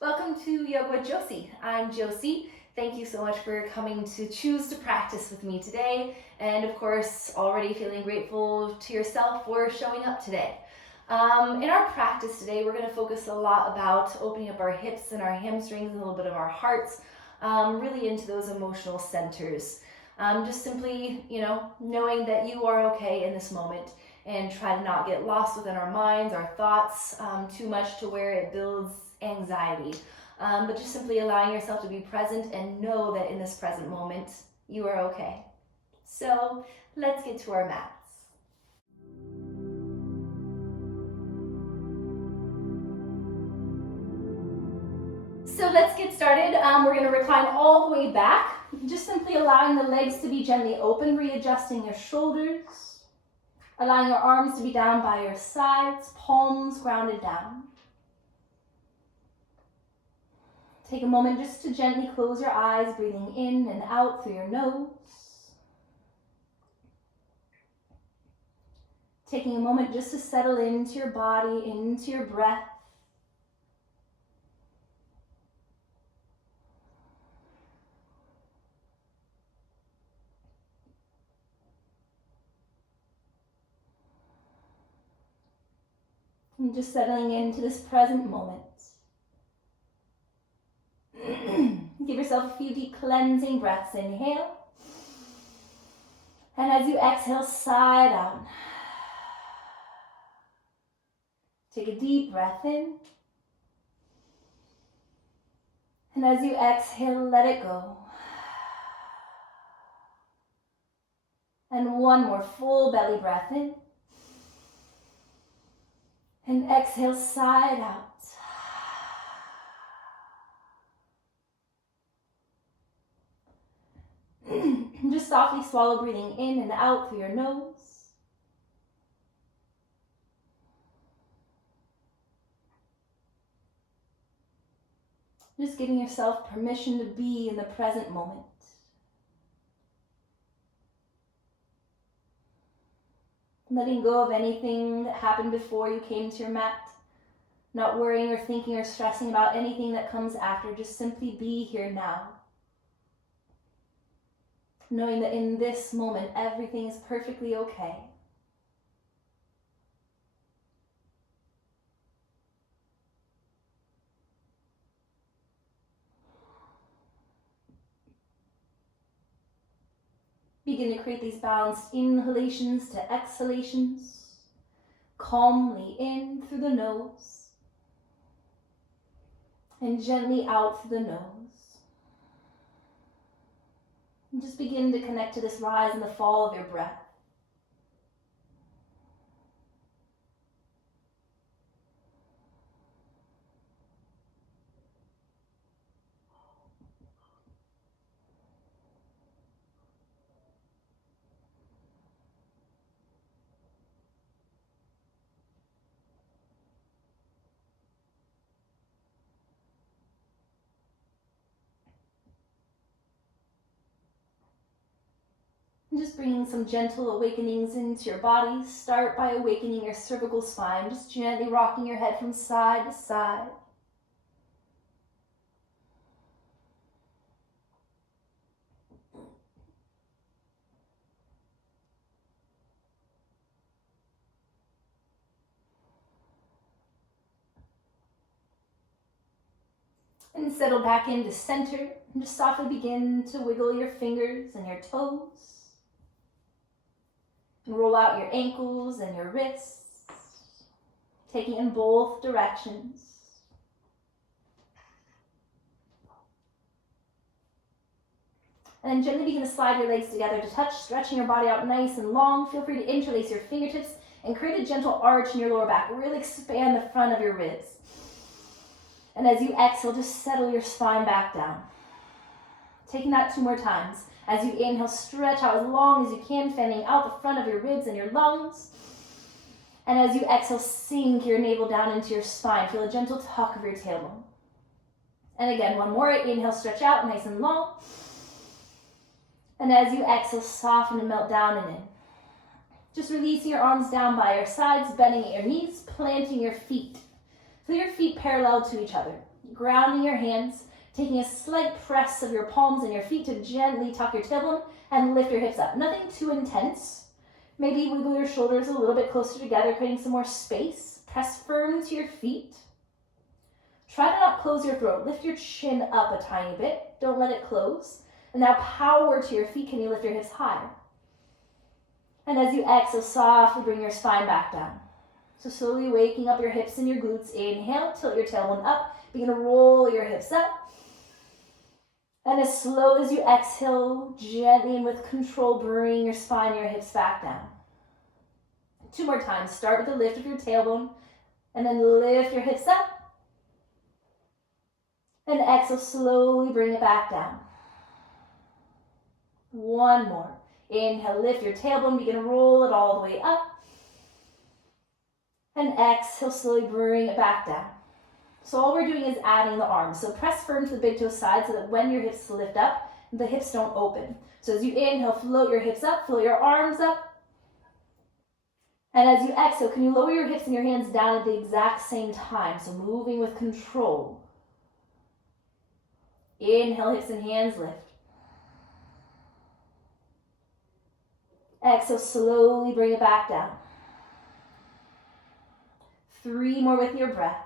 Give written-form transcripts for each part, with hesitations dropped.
Welcome to Yoga with Josie. I'm Josie. Thank you so much for coming to choose to practice with me today. And of course, already feeling grateful to yourself for showing up today. In our practice today, we're going to focus a lot about opening up our hips and our hamstrings, and a little bit of our hearts, really into those emotional centers. Just simply, knowing that you are okay in this moment, and try to not get lost within our minds, our thoughts, too much to where it builds anxiety. But just simply allowing yourself to be present and know that in this present moment, you are okay. So let's get to our mats. So let's get started. We're going to recline all the way back, just simply allowing the legs to be gently open, readjusting your shoulders, allowing your arms to be down by your sides, palms grounded down. Take a moment just to gently close your eyes, breathing in and out through your nose. Taking a moment just to settle into your body, into your breath. And just settling into this present moment. Give yourself a few deep cleansing breaths. Inhale. And as you exhale, sigh out. Take a deep breath in. And as you exhale, let it go. And one more full belly breath in. And exhale, sigh out. Just softly swallow, breathing in and out through your nose. Just giving yourself permission to be in the present moment. Letting go of anything that happened before you came to your mat. Not worrying or thinking or stressing about anything that comes after. Just simply be here now. Knowing that in this moment, everything is perfectly okay. Begin to create these balanced inhalations to exhalations. Calmly in through the nose. And gently out through the nose. And just begin to connect to this rise and the fall of your breath. And just bringing some gentle awakenings into your body. Start by awakening your cervical spine, just gently rocking your head from side to side. And settle back into center. And just softly begin to wiggle your fingers and your toes. And roll out your ankles and your wrists, taking in both directions. And then gently begin to slide your legs together to touch, stretching your body out nice and long. Feel free to interlace your fingertips and create a gentle arch in your lower back. Really expand the front of your ribs. And as you exhale, just settle your spine back down. Taking that 2 more times. As you inhale, stretch out as long as you can, fanning out the front of your ribs and your lungs. And as you exhale, sink your navel down into your spine. Feel a gentle tuck of your tailbone. And again, one more. Inhale, stretch out, nice and long. And as you exhale, soften and melt down and in. Just releasing your arms down by your sides, bending at your knees, planting your feet. Feel your feet parallel to each other. grounding your hands, taking a slight press of your palms and your feet to gently tuck your tailbone and lift your hips up. Nothing too intense. Maybe wiggle your shoulders a little bit closer together, creating some more space. Press firm to your feet. Try to not close your throat. Lift your chin up a tiny bit. Don't let it close. And now power to your feet. Can you lift your hips higher? And as you exhale, softly bring your spine back down. So slowly waking up your hips and your glutes. Inhale, tilt your tailbone up. Begin to roll your hips up. And as slow as you exhale, gently and with control, bring your spine and your hips back down. 2 more times. Start with the lift of your tailbone. And then lift your hips up. And exhale, slowly bring it back down. 1 more. Inhale, lift your tailbone, begin to roll it all the way up. And exhale, slowly bring it back down. So all we're doing is adding the arms. So press firm to the big toe side so that when your hips lift up, the hips don't open. So as you inhale, float your hips up, float your arms up. And as you exhale, can you lower your hips and your hands down at the exact same time? So moving with control. Inhale, hips and hands lift. Exhale, slowly bring it back down. 3 more with your breath.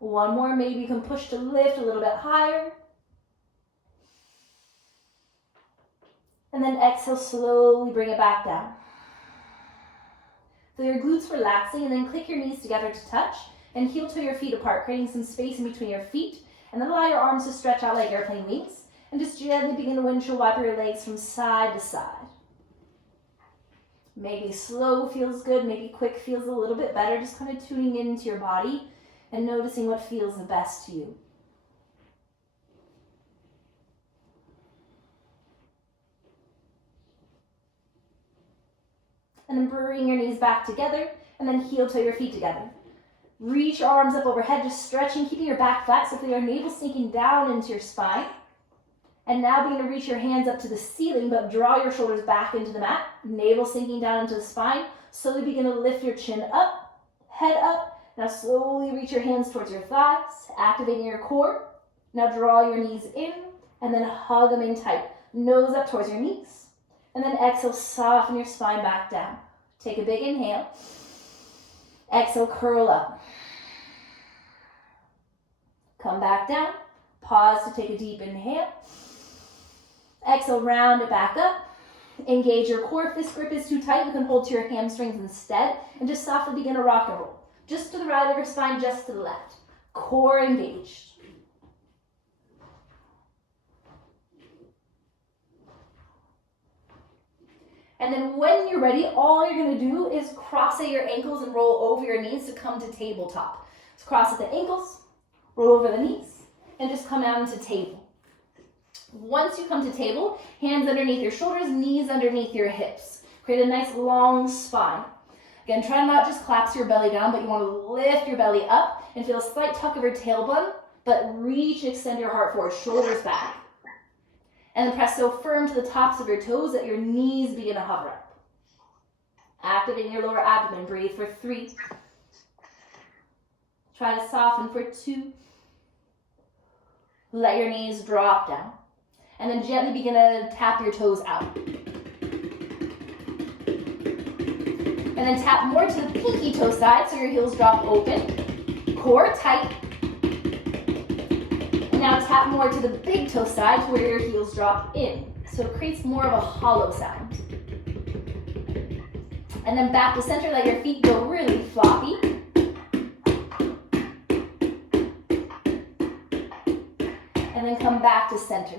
One more, maybe you can push to lift a little bit higher. And then exhale, slowly bring it back down. Feel your glutes relaxing and then click your knees together to touch and heel toe your feet apart, creating some space in between your feet. And then allow your arms to stretch out like airplane wings. And just gently begin to windshield wiper your legs from side to side. Maybe slow feels good, maybe quick feels a little bit better. Just kind of tuning into your body and noticing what feels the best to you. And then bring your knees back together and then heel toe your feet together. Reach your arms up overhead, just stretching, keeping your back flat so feel your navel sinking down into your spine. And now begin to reach your hands up to the ceiling, but draw your shoulders back into the mat, navel sinking down into the spine. Slowly begin to lift your chin up, head up. Now slowly reach your hands towards your thighs, activating your core. Now draw your knees in and then hug them in tight. Nose up towards your knees. And then exhale, soften your spine back down. Take a big inhale. Exhale, curl up. Come back down. Pause to take a deep inhale. Exhale, round it back up. Engage your core. If this grip is too tight, you can hold to your hamstrings instead. And just softly begin to rock and roll. Just to the right of your spine, just to the left. Core engaged. And then when you're ready, all you're going to do is cross at your ankles and roll over your knees to come to tabletop. So cross at the ankles, roll over the knees, and just come out into table. Once you come to table, hands underneath your shoulders, knees underneath your hips. Create a nice long spine. Again, try to not just collapse your belly down, but you want to lift your belly up and feel a slight tuck of your tailbone, but reach and extend your heart forward, shoulders back. And then press so firm to the tops of your toes that your knees begin to hover up. Activating your lower abdomen. Breathe for 3. Try to soften for 2. Let your knees drop down. And then gently begin to tap your toes out. And then tap more to the pinky toe side so your heels drop open. Core tight. Now tap more to the big toe side to where your heels drop in. So it creates more of a hollow sound. And then back to center, let your feet go really floppy. And then come back to center.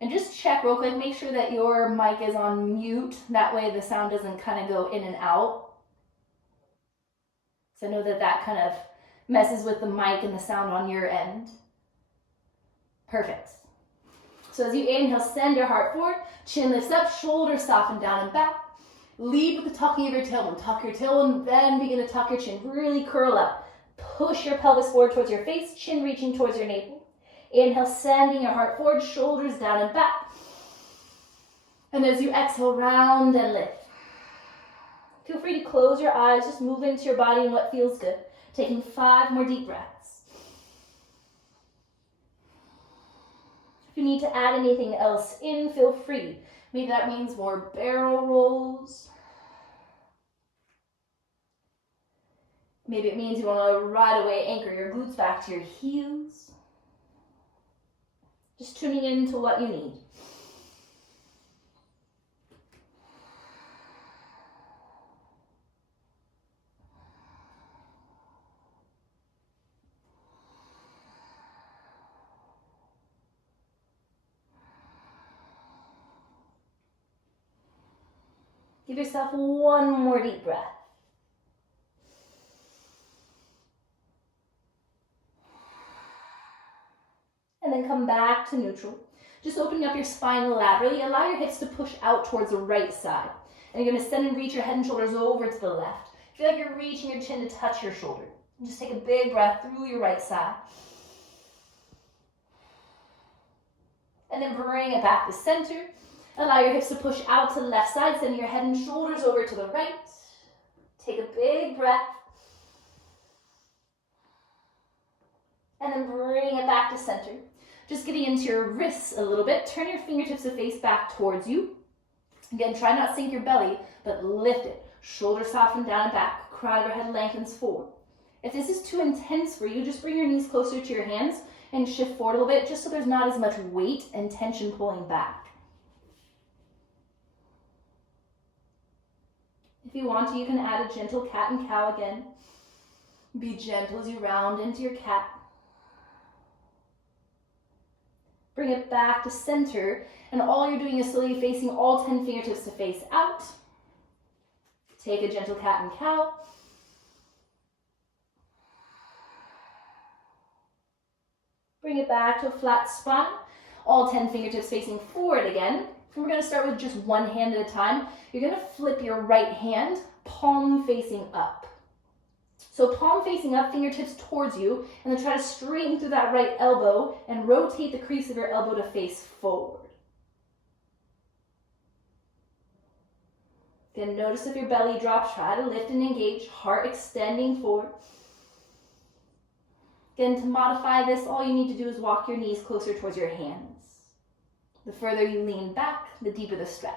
And just check real quick, make sure that your mic is on mute. That way the sound doesn't kind of go in and out. So I know that that kind of messes with the mic and the sound on your end. Perfect. So as you inhale, send your heart forward, chin lifts up, shoulders soften down and back. Lead with the tucking of your tailbone. Tuck your tailbone, then begin to tuck your chin. Really curl up. Push your pelvis forward towards your face, chin reaching towards your navel. Inhale, sending your heart forward, shoulders down and back. And as you exhale, round and lift. Feel free to close your eyes, just move into your body and what feels good. Taking 5 more deep breaths. If you need to add anything else in, feel free. Maybe that means more barrel rolls. Maybe it means you want to right away anchor your glutes back to your heels. Just tuning into what you need. Give yourself 1 more deep breath. And then come back to neutral. Just opening up your spine laterally. Allow your hips to push out towards the right side. And you're going to send and reach your head and shoulders over to the left. Feel like you're reaching your chin to touch your shoulder. And just take a big breath through your right side. And then bring it back to center. Allow your hips to push out to the left side, sending your head and shoulders over to the right. Take a big breath. And then bring it back to center. Just getting into your wrists a little bit. Turn your fingertips to face back towards you. Again, try not to sink your belly, but lift it. Shoulders soften down and back. Crown of your head lengthens forward. If this is too intense for you, just bring your knees closer to your hands and shift forward a little bit, just so there's not as much weight and tension pulling back. If you want to, you can add a gentle cat and cow again. Be gentle as you round into your cat. Bring it back to center, and all you're doing is slowly facing all 10 fingertips to face out. Take a gentle cat and cow. Bring it back to a flat spine, all 10 fingertips facing forward again. And we're going to start with just one hand at a time. You're going to flip your right hand, palm facing up. So palm facing up, fingertips towards you, and then try to straighten through that right elbow and rotate the crease of your elbow to face forward. Then notice if your belly drops, try to lift and engage, heart extending forward. Again, to modify this, all you need to do is walk your knees closer towards your hands. The further you lean back, the deeper the stretch.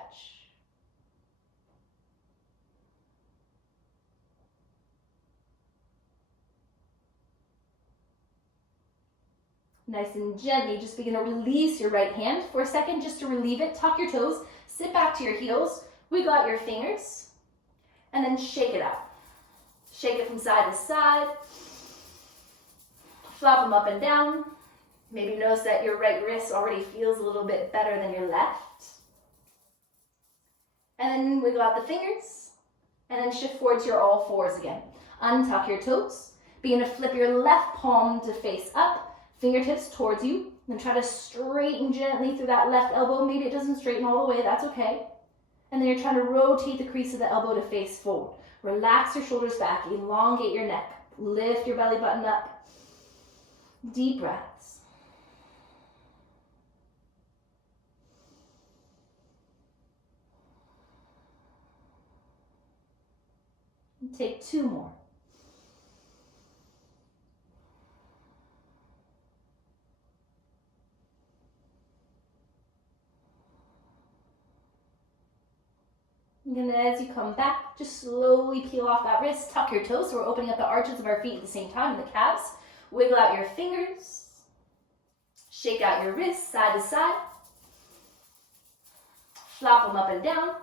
Nice and gently, just begin to release your right hand for a second, just to relieve it. Tuck your toes, sit back to your heels, wiggle out your fingers, and then shake it out. Shake it from side to side. Flop them up and down. Maybe notice that your right wrist already feels a little bit better than your left. And then wiggle out the fingers, and then shift forward to your all fours again. Untuck your toes. Begin to flip your left palm to face up. Fingertips towards you, then try to straighten gently through that left elbow. Maybe it doesn't straighten all the way, that's okay. And then you're trying to rotate the crease of the elbow to face forward. Relax your shoulders back, elongate your neck, lift your belly button up. Deep breaths. Take 2 more. And then as you come back, just slowly peel off that wrist, tuck your toes. So we're opening up the arches of our feet at the same time, the calves. Wiggle out your fingers. Shake out your wrists side to side. Flop them up and down.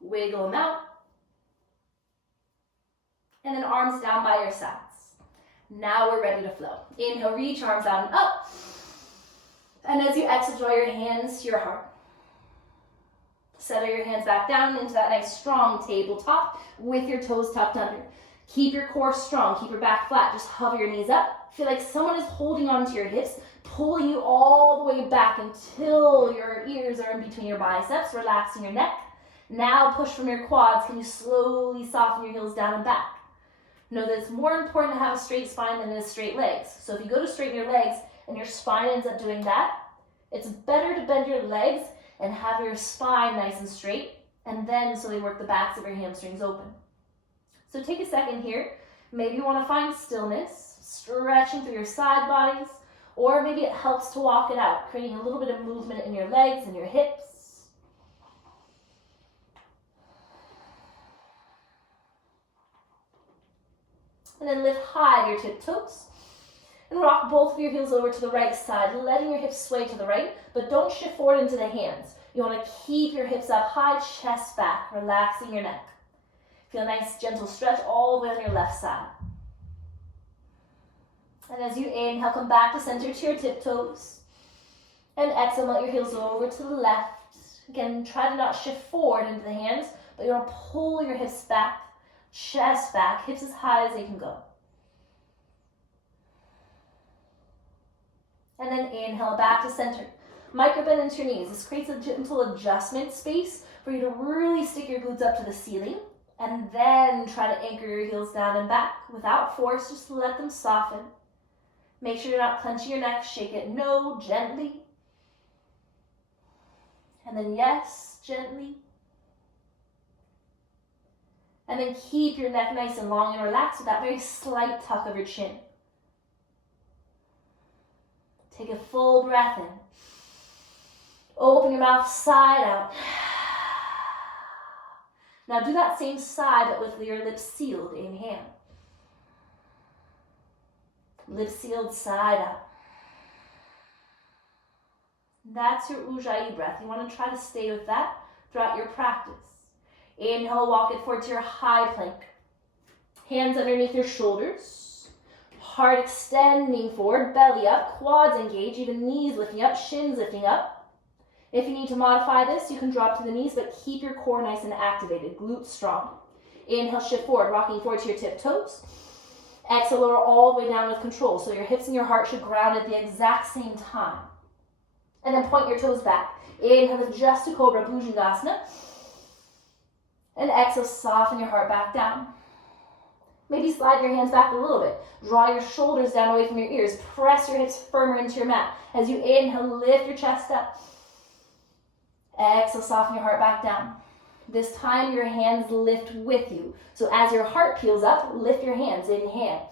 Wiggle them out. And then arms down by your sides. Now we're ready to flow. Inhale, reach arms out and up. And as you exhale, draw your hands to your heart. Settle your hands back down into that nice strong tabletop with your toes tucked under. Keep your core strong, keep your back flat, just hover your knees up. Feel like someone is holding onto your hips, pulling you all the way back until your ears are in between your biceps, relaxing your neck. Now push from your quads. Can you slowly soften your heels down and back? Know that it's more important to have a straight spine than it is straight legs. So if you go to straighten your legs and your spine ends up doing that, it's better to bend your legs and have your spine nice and straight, and then slowly work the backs of your hamstrings open. So take a second here. Maybe you want to find stillness, stretching through your side bodies, or maybe it helps to walk it out, creating a little bit of movement in your legs and your hips. And then lift high your tiptoes and rock both of your heels over to the right side, letting your hips sway to the right, but don't shift forward into the hands. You want to keep your hips up high, chest back, relaxing your neck. Feel a nice gentle stretch all the way on your left side. And as you inhale, come back to center to your tiptoes. And exhale, let your heels over to the left. Again, try to not shift forward into the hands, but you want to pull your hips back, chest back, hips as high as they can go. And then inhale back to center. Micro bend into your knees. This creates a gentle adjustment space for you to really stick your glutes up to the ceiling. And then try to anchor your heels down and back without force, just let them soften. Make sure you're not clenching your neck, shake it no, gently. And then yes, gently. And then keep your neck nice and long and relaxed with that very slight tuck of your chin. Take a full breath in. Open your mouth side out. Now do that same side, but with your lips sealed. Inhale. Lips sealed, side out. That's your Ujjayi breath. You want to try to stay with that throughout your practice. Inhale, walk it forward to your high plank. Hands underneath your shoulders. Heart extending forward, belly up, quads engage, even knees lifting up, shins lifting up. If you need to modify this, you can drop to the knees, but keep your core nice and activated, glutes strong. Inhale, shift forward, rocking forward to your tiptoes. Exhale, lower all the way down with control. So your hips and your heart should ground at the exact same time. And then point your toes back. Inhale, lift just to Cobra, Bhujangasana. And exhale, soften your heart back down. Maybe slide your hands back a little bit. Draw your shoulders down away from your ears. Press your hips firmer into your mat. As you inhale, lift your chest up. Exhale, soften your heart back down. This time your hands lift with you. So as your heart peels up, lift your hands. Inhale.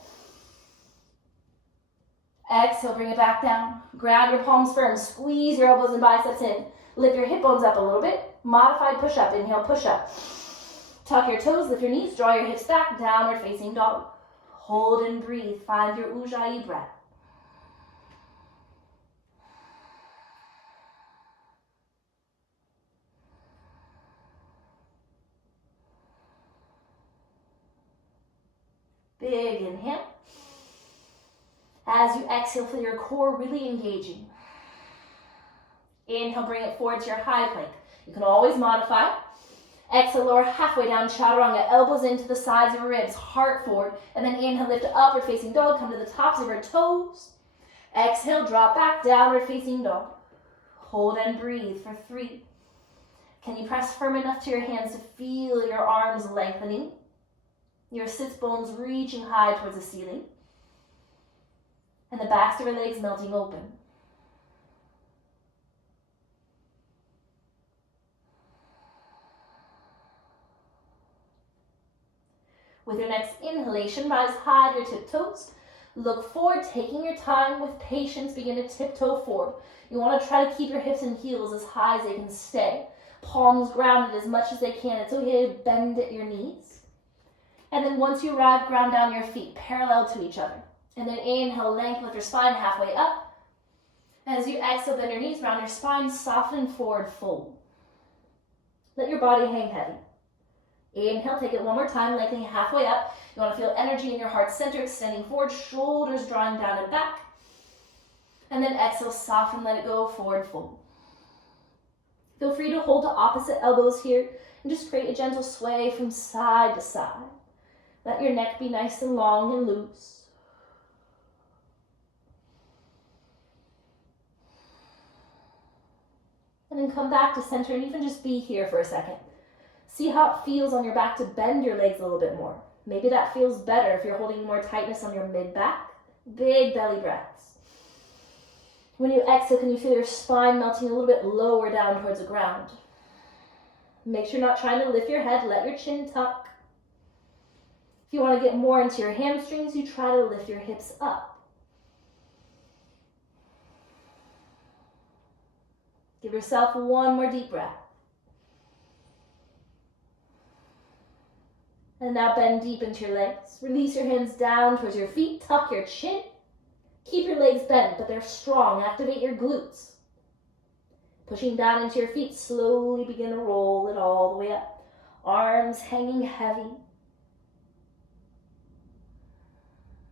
Exhale, bring it back down. Ground your palms firm. Squeeze your elbows and biceps in. Lift your hip bones up a little bit. Modified push-up. Inhale, push-up. Tuck your toes, lift your knees, draw your hips back, downward facing dog. Hold and breathe. Find your Ujjayi breath. Big inhale. As you exhale, feel your core really engaging. Inhale, bring it forward to your high plank. You can always modify. Exhale, lower halfway down, chaturanga, elbows into the sides of your ribs, heart forward, and then inhale, lift to upward facing dog, come to the tops of your toes. Exhale, drop back, downward facing dog. Hold and breathe for 3. Can you press firm enough to your hands to feel your arms lengthening? Your sits bones reaching high towards the ceiling. And the backs of your legs melting open. With your next inhalation, rise high to your tiptoes. Look forward, taking your time with patience, begin to tiptoe forward. You want to try to keep your hips and heels as high as they can stay. Palms grounded as much as they can. It's okay to bend at your knees. And then once you arrive, ground down your feet, parallel to each other. And then inhale, lengthen with your spine halfway up. As you exhale, bend your knees, round your spine, soften forward, fold. Let your body hang heavy. Inhale, take it one more time, lengthening halfway up. You want to feel energy in your heart center, extending forward, shoulders drawing down and back. And then exhale, soften, let it go, forward fold. Feel free to hold to opposite elbows here and just create a gentle sway from side to side. Let your neck be nice and long and loose. And then come back to center and even just be here for a second. See how it feels on your back to bend your legs a little bit more. Maybe that feels better if you're holding more tightness on your mid-back. Big belly breaths. When you exhale, can you feel your spine melting a little bit lower down towards the ground? Make sure you're not trying to lift your head. Let your chin tuck. If you want to get more into your hamstrings, you try to lift your hips up. Give yourself one more deep breath. And now bend deep into your legs. Release your hands down towards your feet. Tuck your chin. Keep your legs bent, but they're strong. Activate your glutes. Pushing down into your feet, slowly begin to roll it all the way up. Arms hanging heavy.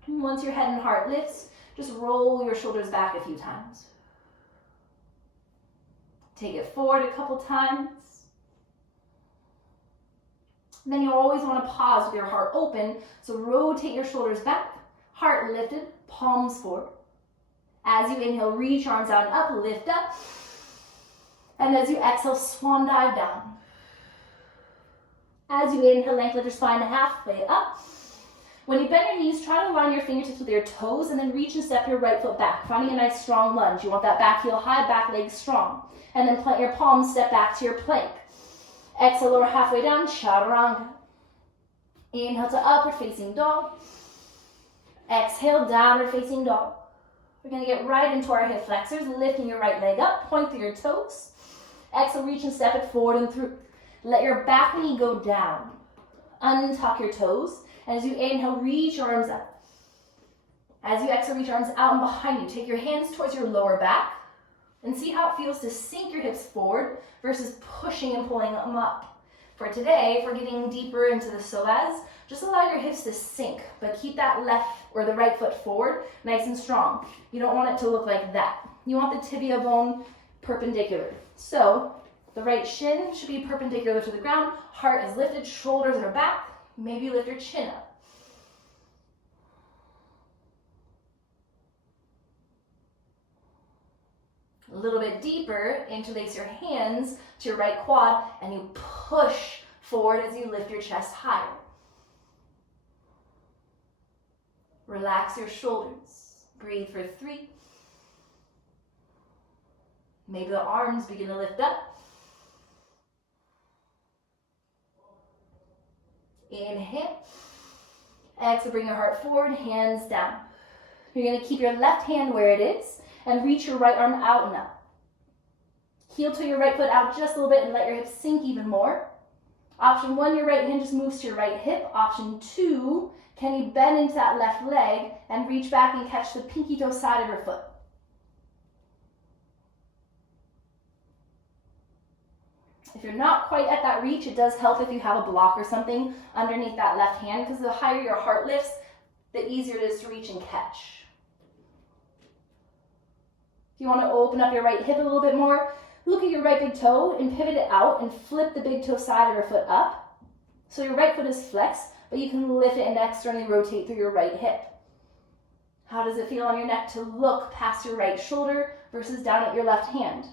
And once your head and heart lifts, just roll your shoulders back a few times. Take it forward a couple times. And then you'll always want to pause with your heart open, so rotate your shoulders back, heart lifted, palms forward. As you inhale, reach arms out and up, lift up. And as you exhale, swan dive down. As you inhale, lengthen your spine halfway up. When you bend your knees, try to line your fingertips with your toes and then reach and step your right foot back, finding a nice strong lunge. You want that back heel high, back leg strong. And then plant your palms, step back to your plank. Exhale, lower halfway down, chaturanga. Inhale to upward facing dog. Exhale, downward facing dog. We're going to get right into our hip flexors, lifting your right leg up, point through your toes. Exhale, reach and step it forward and through. Let your back knee go down. Untuck your toes. And as you inhale, reach your arms up. As you exhale, reach your arms out and behind you. Take your hands towards your lower back and see how it feels to sink your hips forward versus pushing and pulling them up. For today, if we're getting deeper into the psoas, just allow your hips to sink, but keep that left or the right foot forward, nice and strong. You don't want it to look like that. You want the tibia bone perpendicular. So the right shin should be perpendicular to the ground, heart is lifted, shoulders are back, maybe lift your chin up. A little bit deeper, interlace your hands to your right quad and you push forward as you lift your chest higher. Relax your shoulders. Breathe for 3. Maybe the arms begin to lift up. Inhale. Exhale, bring your heart forward, hands down. You're going to keep your left hand where it is and reach your right arm out and up. Heel to your right foot out just a little bit and let your hips sink even more. Option 1, your right hand just moves to your right hip. Option 2, can you bend into that left leg and reach back and catch the pinky toe side of your foot? If you're not quite at that reach, it does help if you have a block or something underneath that left hand, because the higher your heart lifts, the easier it is to reach and catch. If you want to open up your right hip a little bit more, look at your right big toe and pivot it out and flip the big toe side of your foot up. So your right foot is flexed, but you can lift it and externally rotate through your right hip. How does it feel on your neck to look past your right shoulder versus down at your left hand?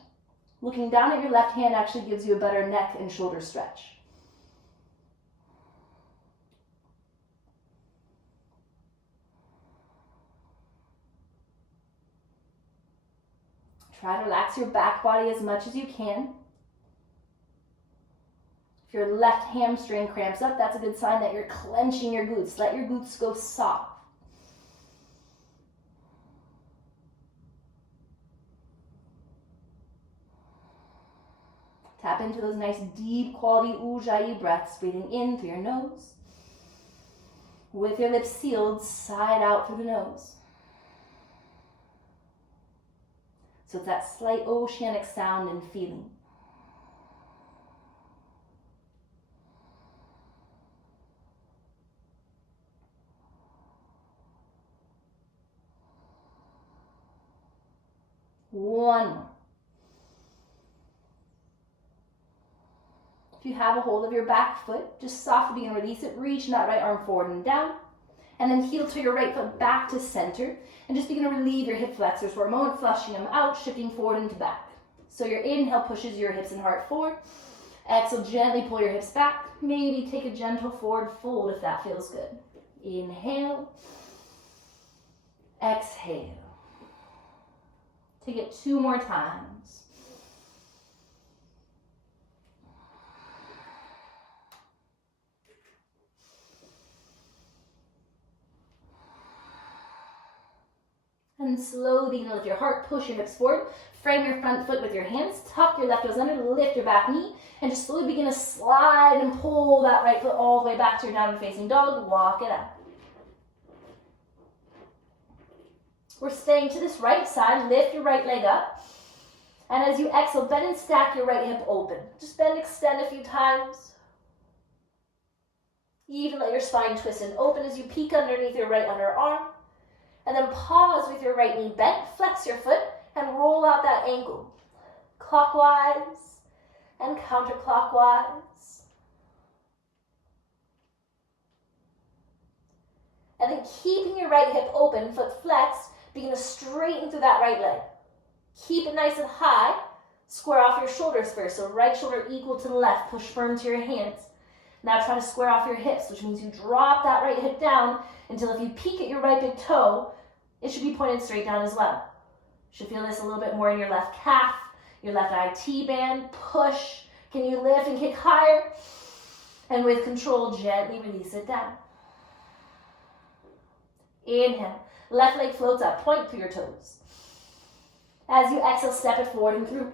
Looking down at your left hand actually gives you a better neck and shoulder stretch. Try to relax your back body as much as you can. If your left hamstring cramps up, that's a good sign that you're clenching your glutes. Let your glutes go soft. Tap into those nice deep quality ujjayi breaths, breathing in through your nose. With your lips sealed, side out through the nose. So it's that slight oceanic sound and feeling. One more. If you have a hold of your back foot, just softly begin to release it. Reach that right arm forward and down. And then heel to your right foot back to center. And just begin to relieve your hip flexors for a moment, flushing them out, shifting forward into back. So your inhale pushes your hips and heart forward. Exhale, gently pull your hips back. Maybe take a gentle forward fold if that feels good. Inhale. Exhale. Take it 2 more times. And slowly begin to lift your heart, push your hips forward, frame your front foot with your hands, tuck your left toes under, lift your back knee, and just slowly begin to slide and pull that right foot all the way back to your downward facing dog. Walk it out. We're staying to this right side. Lift your right leg up. And as you exhale, bend and stack your right hip open. Just bend, extend a few times. Even let your spine twist and open as you peek underneath your right underarm. And then pause with your right knee bent, flex your foot, and roll out that ankle. Clockwise and counterclockwise. And then keeping your right hip open, foot flexed, begin to straighten through that right leg. Keep it nice and high. Square off your shoulders first. So right shoulder equal to the left. Push firm to your hands. Now try to square off your hips, which means you drop that right hip down until if you peek at your right big toe, it should be pointed straight down as well. You should feel this a little bit more in your left calf, your left IT band. Push. Can you lift and kick higher? And with control, gently release it down. Inhale. Left leg floats up. Point through your toes. As you exhale, step it forward and through.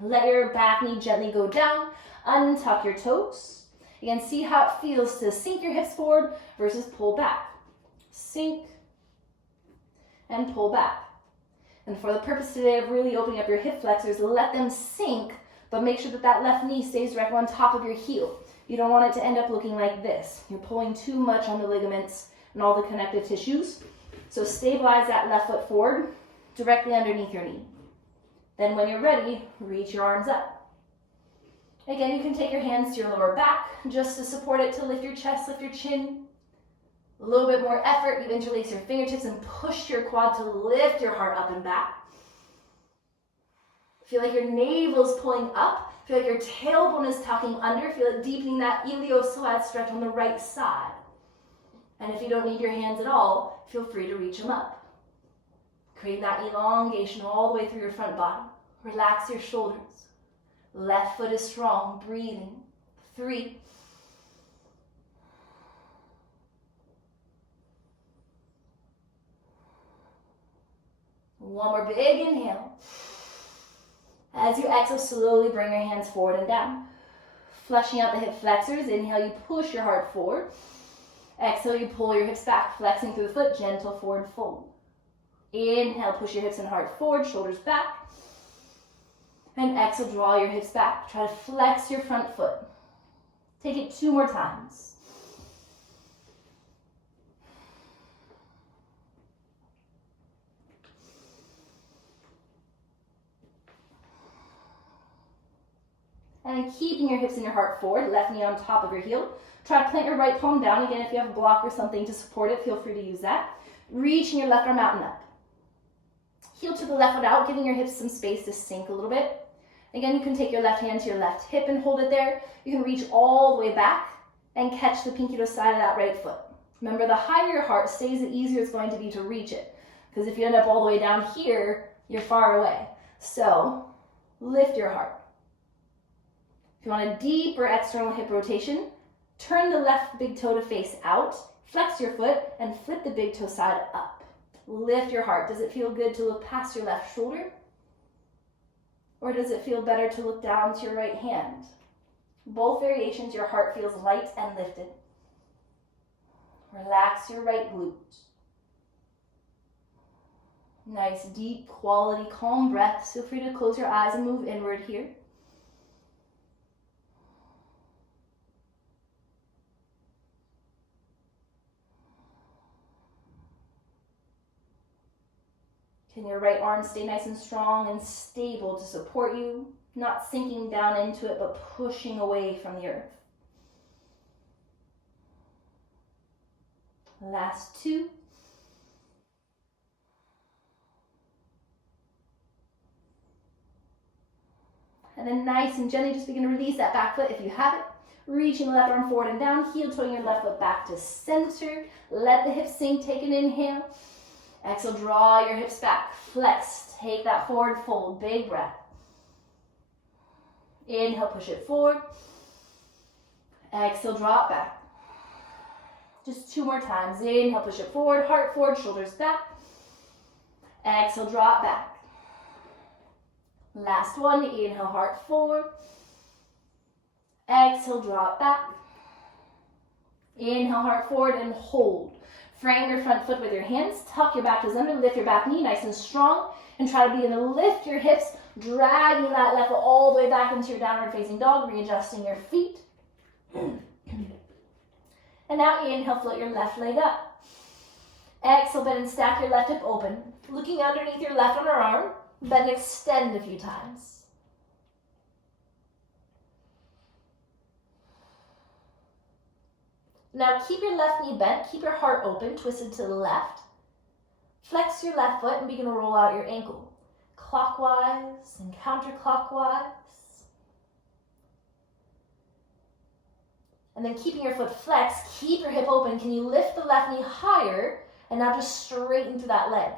Let your back knee gently go down. Untuck your toes. Again, see how it feels to sink your hips forward versus pull back. Sink and pull back. And for the purpose today of really opening up your hip flexors, let them sink, but make sure that that left knee stays directly on top of your heel. You don't want it to end up looking like this. You're pulling too much on the ligaments and all the connective tissues. So stabilize that left foot forward, directly underneath your knee. Then when you're ready, reach your arms up. Again, you can take your hands to your lower back just to support it, to lift your chest, lift your chin. A little bit more effort, you interlace your fingertips and push your quad to lift your heart up and back. Feel like your navel's pulling up. Feel like your tailbone is tucking under. Feel it deepening that iliopsoas stretch on the right side. And if you don't need your hands at all, feel free to reach them up. Create that elongation all the way through your front body. Relax your shoulders. Left foot is strong, breathing. 3. One more big inhale. As you exhale, slowly bring your hands forward and down. Flushing out the hip flexors. Inhale, you push your heart forward. Exhale, you pull your hips back, flexing through the foot, gentle forward fold. Inhale, push your hips and heart forward, shoulders back. And exhale, draw your hips back. Try to flex your front foot. Take it 2 more times. And keeping your hips and your heart forward, left knee on top of your heel. Try to plant your right palm down. Again, if you have a block or something to support it, feel free to use that. Reaching your left arm out and up. Heel to the left foot out, giving your hips some space to sink a little bit. Again, you can take your left hand to your left hip and hold it there. You can reach all the way back and catch the pinky toe side of that right foot. Remember, the higher your heart stays, the easier it's going to be to reach it. Because if you end up all the way down here, you're far away. So, lift your heart. If you want a deeper external hip rotation, turn the left big toe to face out, flex your foot, and flip the big toe side up. Lift your heart. Does it feel good to look past your left shoulder? Or does it feel better to look down to your right hand? Both variations, your heart feels light and lifted. Relax your right glute. Nice, deep, quality, calm breaths. Feel free to close your eyes and move inward here. Can your right arm stay nice and strong and stable to support you, not sinking down into it, but pushing away from the earth? Last 2. And then nice and gently just begin to release that back foot if you have it. Reaching the left arm forward and down, heel toeing your left foot back to center. Let the hips sink, take an inhale. Exhale, draw your hips back, flex, take that forward fold, big breath. Inhale, push it forward. Exhale, drop back. Just 2 more times. Inhale, push it forward, heart forward, shoulders back. Exhale, drop back. Last one, inhale, heart forward. Exhale, drop back. Inhale, heart forward and hold. Frame your front foot with your hands. Tuck your back toes under. Lift your back knee nice and strong. And try to begin to lift your hips, dragging that left foot all the way back into your downward facing dog, readjusting your feet. And now inhale, float your left leg up. Exhale, bend and stack your left hip open. Looking underneath your left underarm, bend and extend a few times. Now keep your left knee bent, keep your heart open, twisted to the left. Flex your left foot and begin to roll out your ankle. Clockwise and counterclockwise. And then keeping your foot flexed, keep your hip open. Can you lift the left knee higher and now just straighten through that leg?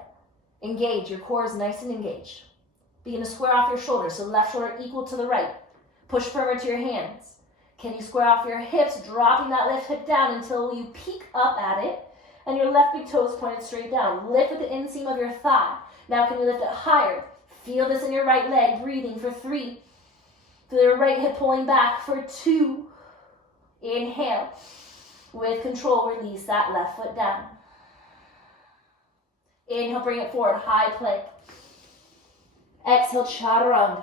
Engage, your core is nice and engaged. Begin to square off your shoulders, so left shoulder equal to the right. Push forward to your hands. Can you square off your hips, dropping that left hip down until you peek up at it and your left big toe is pointed straight down. Lift with the inseam of your thigh. Now can you lift it higher? Feel this in your right leg, breathing for 3. Feel your right hip pulling back for 2. Inhale. With control, release that left foot down. Inhale, bring it forward, high plank. Exhale, chaturanga.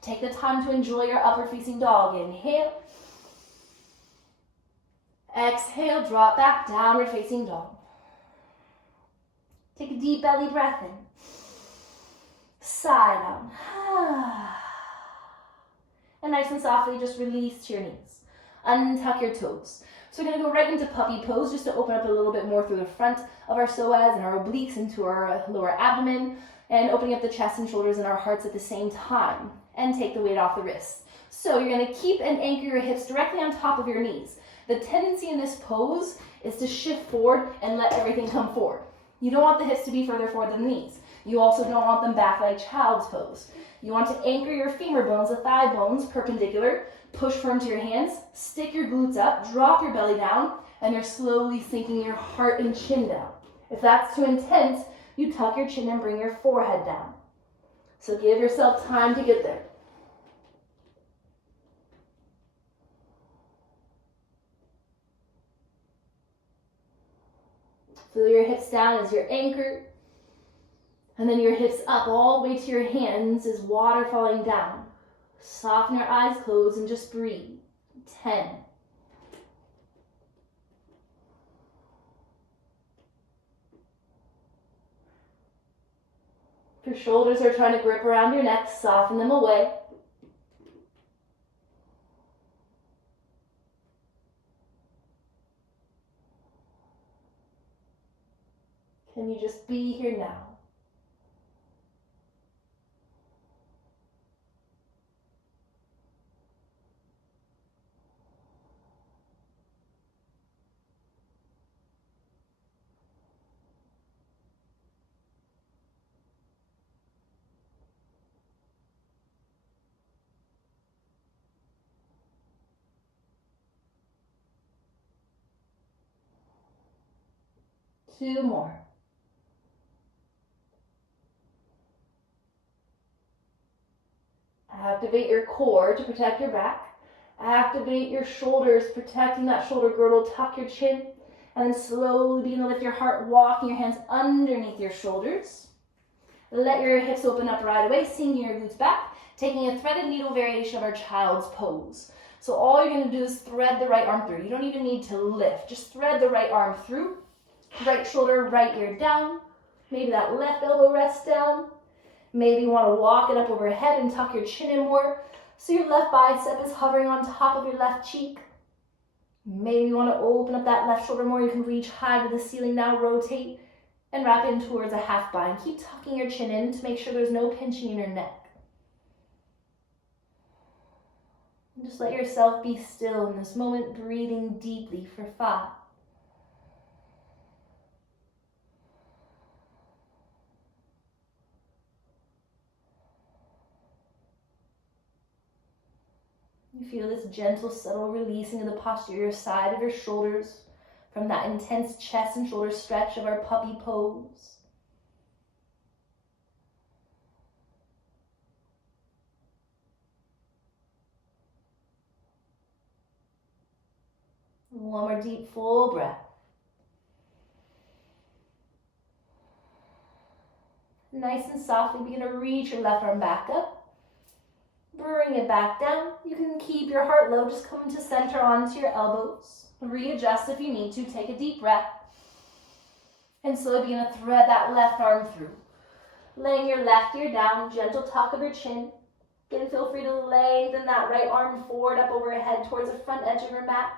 Take the time to enjoy your upward facing dog. Inhale. Exhale, drop back, downward facing dog. Take a deep belly breath in. Sigh down. And nice and softly just release to your knees. Untuck your toes. So we're going to go right into puppy pose just to open up a little bit more through the front of our psoas and our obliques into our lower abdomen and opening up the chest and shoulders and our hearts at the same time. And take the weight off the wrists. So you're going to keep and anchor your hips directly on top of your knees. The tendency in this pose is to shift forward and let everything come forward. You don't want the hips to be further forward than the knees. You also don't want them back like child's pose. You want to anchor your femur bones, the thigh bones, perpendicular. Push firm to your hands, stick your glutes up, drop your belly down, and you're slowly sinking your heart and chin down. If that's too intense, you tuck your chin and bring your forehead down. So give yourself time to get there. Feel your hips down as you're anchored. And then your hips up all the way to your hands as water falling down. Soften your eyes closed and just breathe. 10. If your shoulders are trying to grip around your neck, soften them away. Can you just be here now? Two more. Activate your core to protect your back. Activate your shoulders, protecting that shoulder girdle. Tuck your chin. And then slowly begin to lift your heart, walking your hands underneath your shoulders. Let your hips open up right away, sinking your glutes back, taking a threaded needle variation of our child's pose. So all you're going to do is thread the right arm through. You don't even need to lift. Just thread the right arm through. Right shoulder, right ear down. Maybe that left elbow rests down. Maybe you want to walk it up overhead and tuck your chin in more. So your left bicep is hovering on top of your left cheek. Maybe you want to open up that left shoulder more. You can reach high to the ceiling now. Rotate and wrap in towards a half bind. Keep tucking your chin in to make sure there's no pinching in your neck. Just let yourself be still in this moment, breathing deeply for 5. You feel this gentle, subtle releasing of the posterior side of your shoulders from that intense chest and shoulder stretch of our puppy pose. One more deep, full breath. Nice and softly begin to reach your left arm back up. Bring it back down. You can keep your heart low, just come to center onto your elbows. Readjust if you need to. Take a deep breath. And slowly begin to thread that left arm through. Laying your left ear down, gentle tuck of your chin. Again, feel free to lengthen that right arm forward, up overhead towards the front edge of your mat.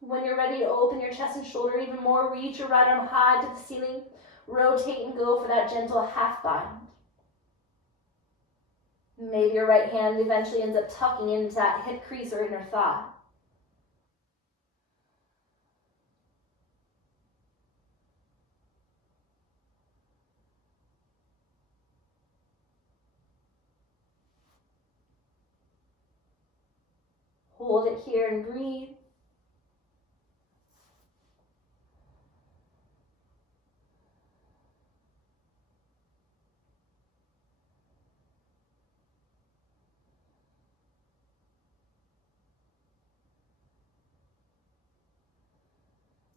When you're ready to open your chest and shoulder even more, reach your right arm high to the ceiling. Rotate and go for that gentle half bind. Maybe your right hand eventually ends up tucking into that hip crease or inner thigh. Hold it here and breathe.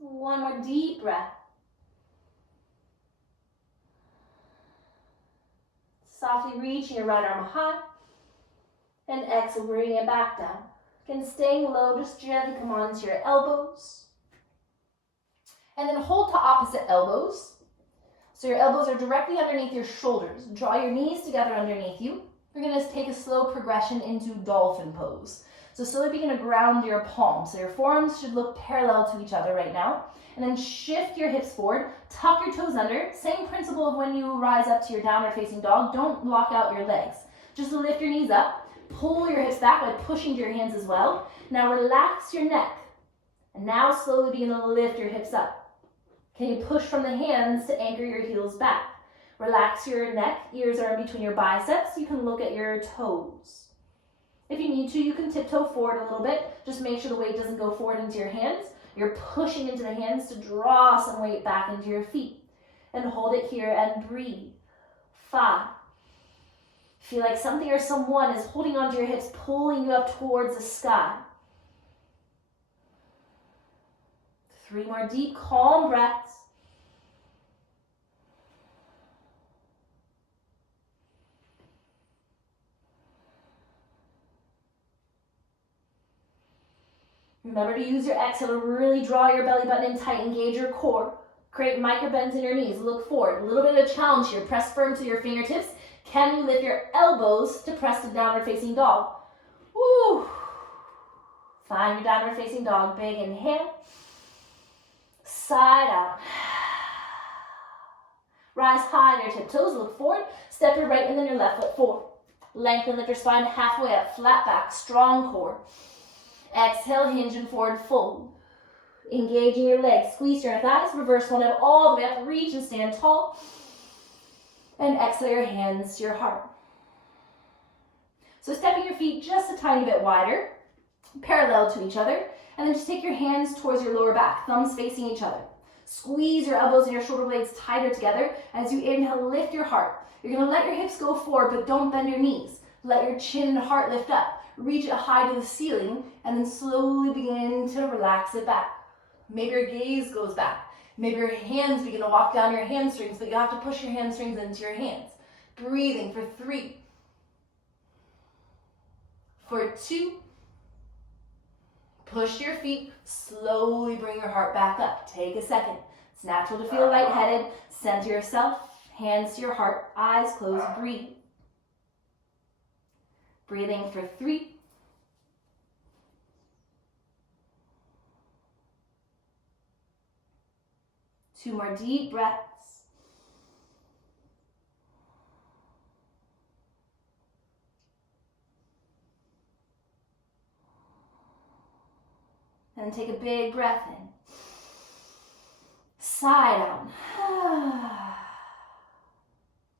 One more deep breath. Softly reaching your right arm high. And exhale, bring it back down. Again, staying low, just gently come onto your elbows. And then hold to opposite elbows. So your elbows are directly underneath your shoulders. Draw your knees together underneath you. We're going to take a slow progression into dolphin pose. So slowly begin to ground your palms. So your forearms should look parallel to each other right now. And then shift your hips forward, tuck your toes under. Same principle of when you rise up to your downward facing dog. Don't lock out your legs. Just lift your knees up, pull your hips back by pushing to your hands as well. Now relax your neck. And now slowly begin to lift your hips up. Can you push from the hands to anchor your heels back? Relax your neck, ears are in between your biceps. You can look at your toes. If you need to, you can tiptoe forward a little bit. Just make sure the weight doesn't go forward into your hands. You're pushing into the hands to draw some weight back into your feet. And hold it here and breathe. 5. Feel like something or someone is holding onto your hips, pulling you up towards the sky. 3 more deep, calm breaths. Remember to use your exhale to really draw your belly button in tight, engage your core. Create micro bends in your knees, look forward. A little bit of a challenge here, press firm to your fingertips. Can you lift your elbows to press to downward facing dog? Woo! Find your downward facing dog, big inhale. Side out. Rise high on your tiptoes, look forward. Step your right and then your left foot forward. Lengthen, lift your spine halfway up, flat back, strong core. Exhale, hinge and forward fold. Engaging your legs, squeeze your thighs, reverse one up all the way up, reach and stand tall. And exhale your hands to your heart. So stepping your feet just a tiny bit wider, parallel to each other, and then just take your hands towards your lower back, thumbs facing each other. Squeeze your elbows and your shoulder blades tighter together. As you inhale, lift your heart. You're going to let your hips go forward, but don't bend your knees. Let your chin and heart lift up. Reach it high to the ceiling, and then slowly begin to relax it back. Maybe your gaze goes back. Maybe your hands begin to walk down your hamstrings, but you have to push your hamstrings into your hands. Breathing for 3. For 2. Push your feet. Slowly bring your heart back up. Take a second. It's natural to feel lightheaded. Center yourself. Hands to your heart. Eyes closed. Breathe. Breathing for 3. 2 more deep breaths. And take a big breath in. Sigh down.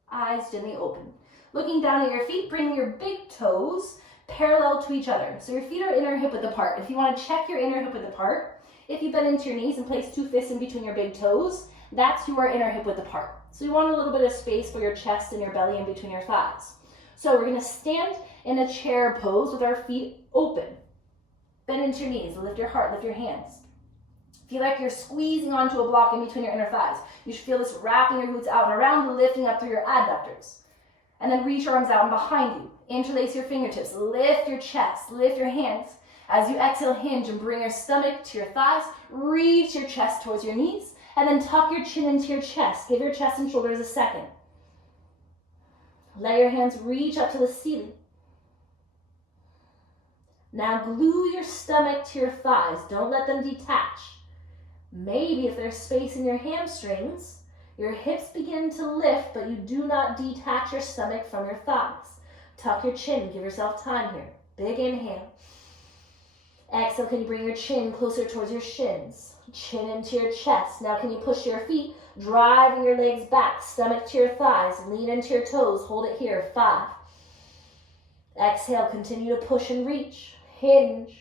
Eyes gently open. Looking down at your feet, bring your big toes parallel to each other. So your feet are inner hip width apart. If you want to check your inner hip width apart, if you bend into your knees and place 2 fists in between your big toes, that's your inner hip width apart. So you want a little bit of space for your chest and your belly in between your thighs. So we're going to stand in a chair pose with our feet open. Bend into your knees, lift your heart, lift your hands. Feel like you're squeezing onto a block in between your inner thighs. You should feel this wrapping your glutes out and around, lifting up through your adductors. And then reach your arms out and behind you. Interlace your fingertips, lift your chest, lift your hands. As you exhale, hinge and bring your stomach to your thighs. Reach your chest towards your knees, and then tuck your chin into your chest. Give your chest and shoulders a second. Let your hands reach up to the ceiling. Now glue your stomach to your thighs. Don't let them detach. Maybe if there's space in your hamstrings, your hips begin to lift, but you do not detach your stomach from your thighs. Tuck your chin. Give yourself time here. Big inhale. Exhale, can you bring your chin closer towards your shins? Chin into your chest. Now can you push your feet, driving your legs back, stomach to your thighs, lean into your toes, hold it here, 5. Exhale, continue to push and reach. Hinge.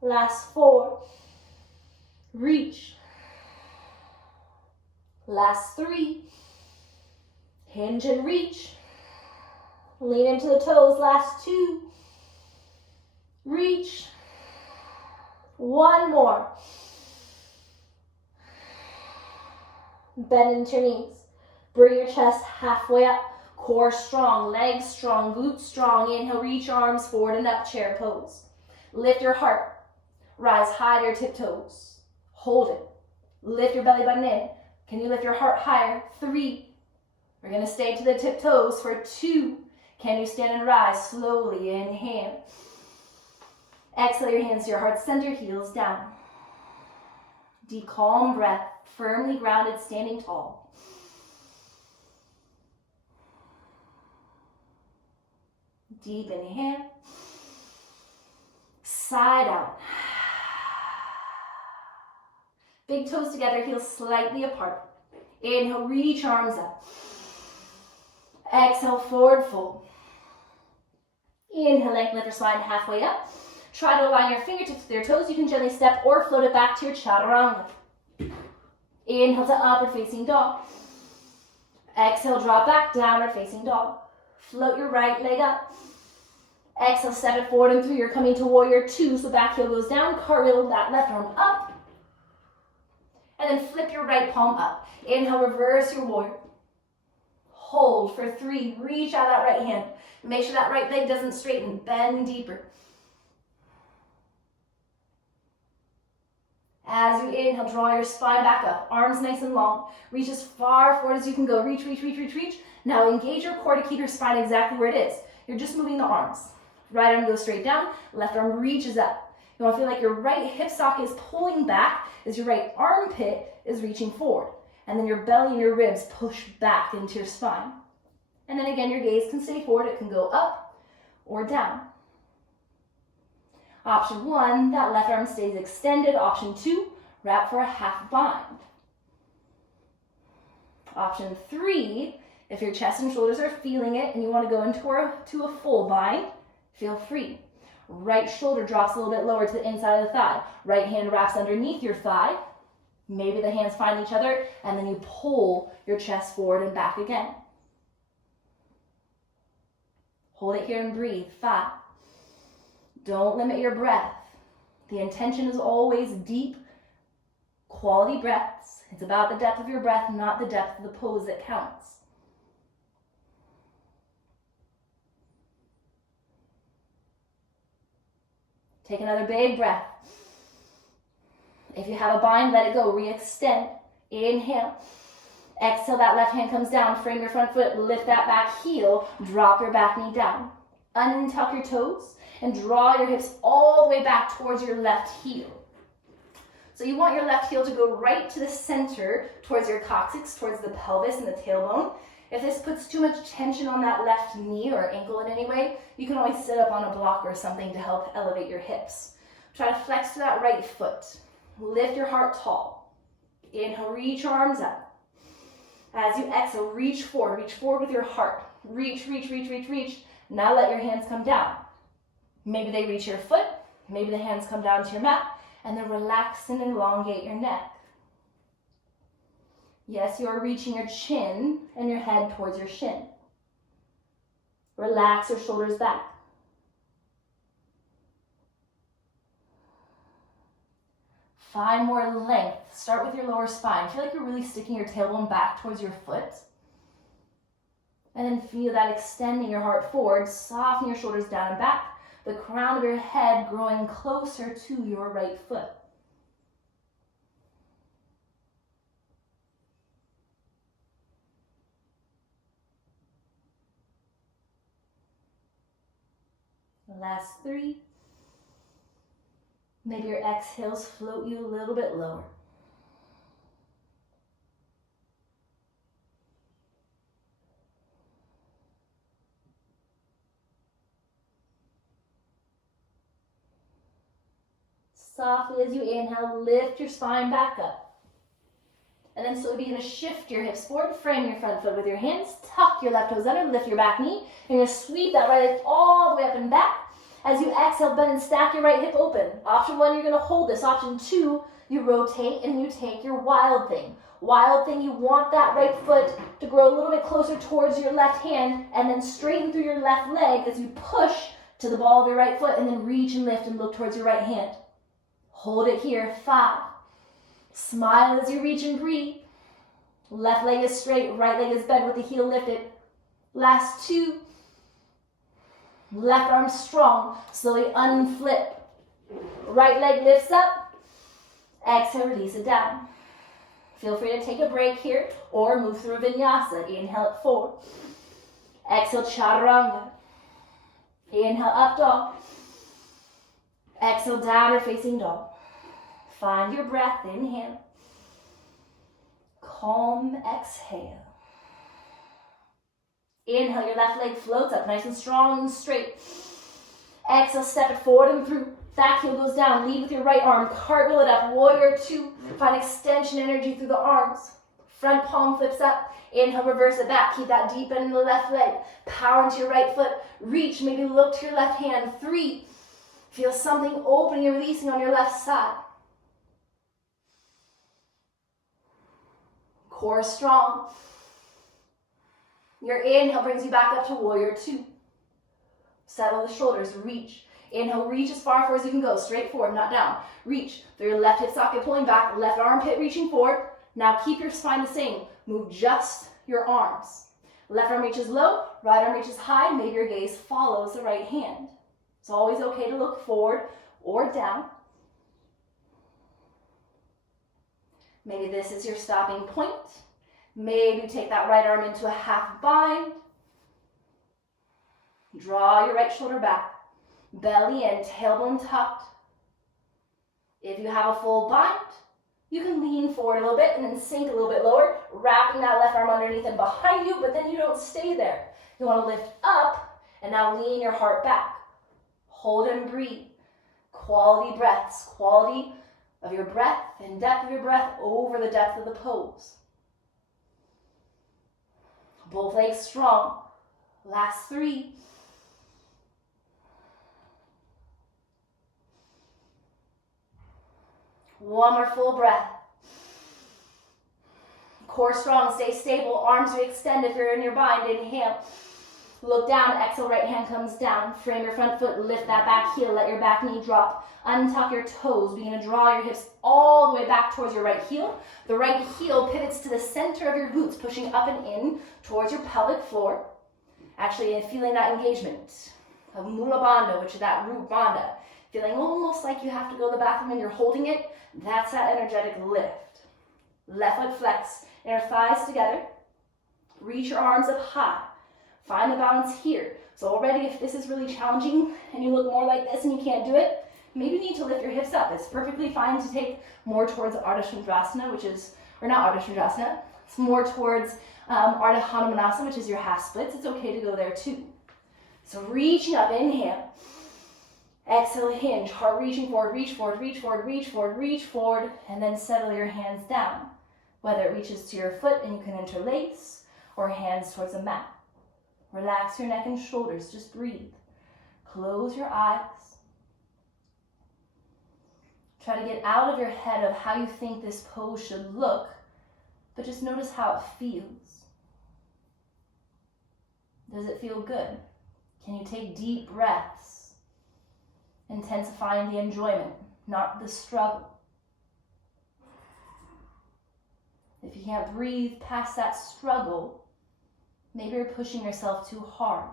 Last 4. Reach. Last 3. Hinge and reach. Lean into the toes. Last 2. Reach. 1 more. Bend into your knees. Bring your chest halfway up. Core strong, legs strong, glutes strong. Inhale, reach arms forward and up, chair pose. Lift your heart. Rise high to your tiptoes. Hold it. Lift your belly button in. Can you lift your heart higher? 3. We're going to stay to the tiptoes for 2. Can you stand and rise slowly? Inhale. Exhale your hands to your heart center, heels down. Deep, calm breath, firmly grounded, standing tall. Deep inhale. Side out. Big toes together, heels slightly apart. Inhale, reach arms up. Exhale, forward fold. Inhale, lengthen your spine halfway up. Try to align your fingertips with your toes. You can gently step or float it back to your chaturanga. Inhale to upward facing dog. Exhale, drop back, downward facing dog. Float your right leg up. Exhale, step it forward and through. You're coming to warrior 2, so back heel goes down. Cartwheel that left arm up. And then flip your right palm up. Inhale, reverse your warrior. Hold for 3. Reach out that right hand. Make sure that right leg doesn't straighten. Bend deeper. As you inhale, draw your spine back up. Arms nice and long. Reach as far forward as you can go. Reach, reach, reach, reach, reach. Now engage your core to keep your spine exactly where it is. You're just moving the arms. Right arm goes straight down. Left arm reaches up. You want to feel like your right hip socket is pulling back as your right armpit is reaching forward. And then your belly and your ribs push back into your spine. And then again, your gaze can stay forward. It can go up or down. Option 1, that left arm stays extended. Option 2, wrap for a half bind. Option 3, if your chest and shoulders are feeling it and you want to go into a full bind, feel free. Right shoulder drops a little bit lower to the inside of the thigh. Right hand wraps underneath your thigh. Maybe the hands find each other, and then you pull your chest forward and back again. Hold it here and breathe. 5. Don't limit your breath. The intention is always deep, quality breaths. It's about the depth of your breath, not the depth of the pose that counts. Take another big breath. If you have a bind, let it go. Re-extend. Inhale. Exhale, that left hand comes down. Frame your front foot. Lift that back heel. Drop your back knee down. Untuck your toes and draw your hips all the way back towards your left heel. So you want your left heel to go right to the center towards your coccyx, towards the pelvis and the tailbone. If this puts too much tension on that left knee or ankle in any way, you can always sit up on a block or something to help elevate your hips. Try to flex to that right foot. Lift your heart tall. Inhale, reach your arms up. As you exhale, reach forward with your heart. Reach, reach, reach, reach, reach. Now let your hands come down. Maybe they reach your foot, maybe the hands come down to your mat, and then relax and elongate your neck. Yes, you are reaching your chin and your head towards your shin. Relax your shoulders back. Find more length. Start with your lower spine. Feel like you're really sticking your tailbone back towards your foot. And then feel that extending your heart forward, soften your shoulders down and back. The crown of your head growing closer to your right foot. Last 3. Maybe your exhales float you a little bit lower. Softly as you inhale, lift your spine back up. And then slowly begin to shift your hips forward, frame your front foot with your hands, tuck your left toes under, lift your back knee, and you're going to sweep that right leg all the way up and back. As you exhale, bend and stack your right hip open. Option 1, you're going to hold this. Option 2, you rotate and you take your wild thing. Wild thing, you want that right foot to grow a little bit closer towards your left hand and then straighten through your left leg as you push to the ball of your right foot and then reach and lift and look towards your right hand. Hold it here. 5. Smile as you reach and breathe. Left leg is straight, right leg is bent with the heel lifted. Last 2. Left arm strong. Slowly unflip. Right leg lifts up. Exhale, release it down. Feel free to take a break here or move through vinyasa. Inhale at 4. Exhale, chaturanga. Inhale, up dog. Exhale, downward facing dog. Find your breath. Inhale. Calm exhale. Inhale, your left leg floats up nice and strong and straight. Exhale, step it forward and through. Back heel goes down. Lead with your right arm. Cartwheel it up. Warrior 2. Find extension energy through the arms. Front palm flips up. Inhale, reverse it back. Keep that deep bend in the left leg. Power into your right foot. Reach, maybe look to your left hand. 3. Feel something opening and releasing on your left side. Core strong. Your inhale brings you back up to warrior 2. Settle the shoulders, reach. Inhale, reach as far forward as you can go, straight forward, not down. Reach through your left hip socket, pulling back, left armpit reaching forward. Now keep your spine the same. Move just your arms. Left arm reaches low, right arm reaches high. Maybe your gaze follows the right hand. It's always okay to look forward or down. Maybe this is your stopping point. Maybe take that right arm into a half bind. Draw your right shoulder back. Belly in, tailbone tucked. If you have a full bind, you can lean forward a little bit and then sink a little bit lower, wrapping that left arm underneath and behind you, but then you don't stay there. You want to lift up and now lean your heart back. Hold and breathe. Quality breaths, quality of your breath and depth of your breath over the depth of the pose. Both legs strong. Last 3. One more full breath. Core strong, stay stable. Arms re-extend if you're in your bind. Inhale. Look down, exhale, right hand comes down. Frame your front foot, lift that back heel, let your back knee drop. Untuck your toes, begin to draw your hips all the way back towards your right heel. The right heel pivots to the center of your glutes, pushing up and in towards your pelvic floor. Actually, feeling that engagement of Mula Bandha, which is that root bandha. Feeling almost like you have to go to the bathroom and you're holding it. That's that energetic lift. Left foot flex, inner thighs together. Reach your arms up high. Find the balance here. So already if this is really challenging and you look more like this and you can't do it, maybe you need to lift your hips up. It's perfectly fine to take more towards Ardha Chandrasana, which is, or not Ardha Chandrasana, it's more towards Ardha Hanumanasana, which is your half splits. It's okay to go there too. So reaching up, inhale. Exhale, hinge, heart reaching forward, reach forward, reach forward, reach forward, reach forward, and then settle your hands down. Whether it reaches to your foot and you can interlace, or hands towards the mat. Relax your neck and shoulders, just breathe. Close your eyes. Try to get out of your head of how you think this pose should look, but just notice how it feels. Does it feel good? Can you take deep breaths, intensifying the enjoyment, not the struggle? If you can't breathe past that struggle, maybe you're pushing yourself too hard.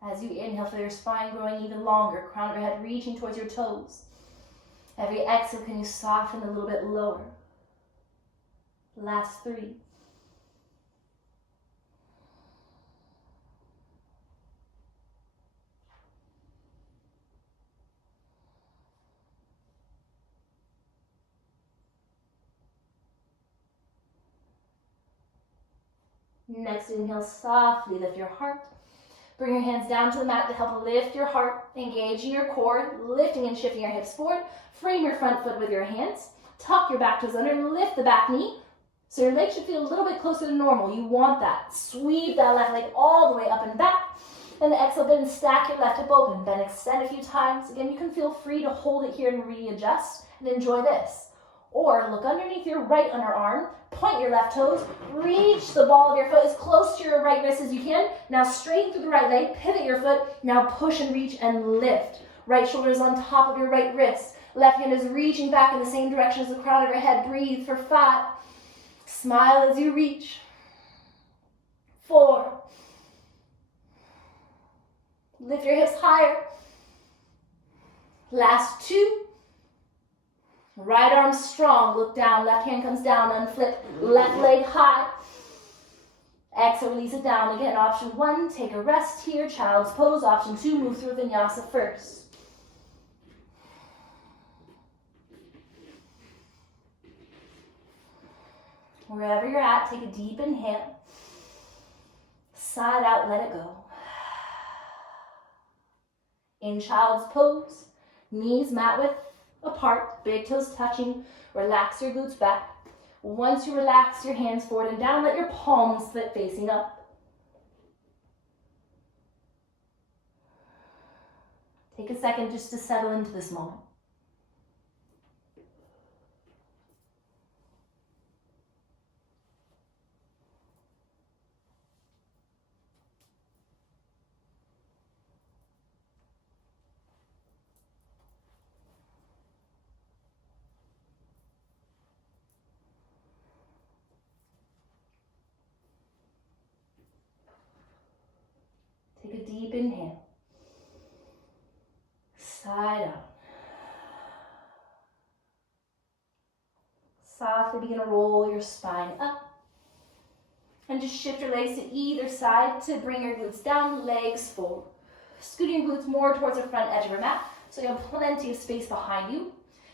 As you inhale, feel your spine growing even longer, crown of your head reaching towards your toes. Every exhale, can you soften a little bit lower? Last 3. Next inhale, softly lift your heart. Bring your hands down to the mat to help lift your heart, engaging your core, lifting and shifting your hips forward. Frame your front foot with your hands. Tuck your back toes under, lift the back knee. So your leg should feel a little bit closer to normal. You want that. Sweep that left leg all the way up and back. Then exhale, bend and stack your left hip open. Then extend a few times. Again, you can feel free to hold it here and readjust and enjoy this. Or look underneath your right underarm, point your left toes, reach the ball of your foot as close to your right wrist as you can. Now straighten through the right leg, pivot your foot. Now push and reach and lift. Right shoulder is on top of your right wrist. Left hand is reaching back in the same direction as the crown of your head. Breathe for 5. Smile as you reach. 4. Lift your hips higher. Last 2. Right arm strong, look down, left hand comes down, unflip, left leg high. Exhale, release it down. Again, option 1, take a rest here, child's pose. Option 2, move through vinyasa first. Wherever you're at, take a deep inhale. Side out, let it go. In child's pose, knees mat width apart, big toes touching, relax your glutes back. Once you relax your hands forward and down, let your palms sit facing up. Take a second just to settle into this moment. Take a deep inhale. Side out. Softly begin to roll your spine up. And just shift your legs to either side to bring your glutes down, legs forward. Scooting your glutes more towards the front edge of your mat so you have plenty of space behind you.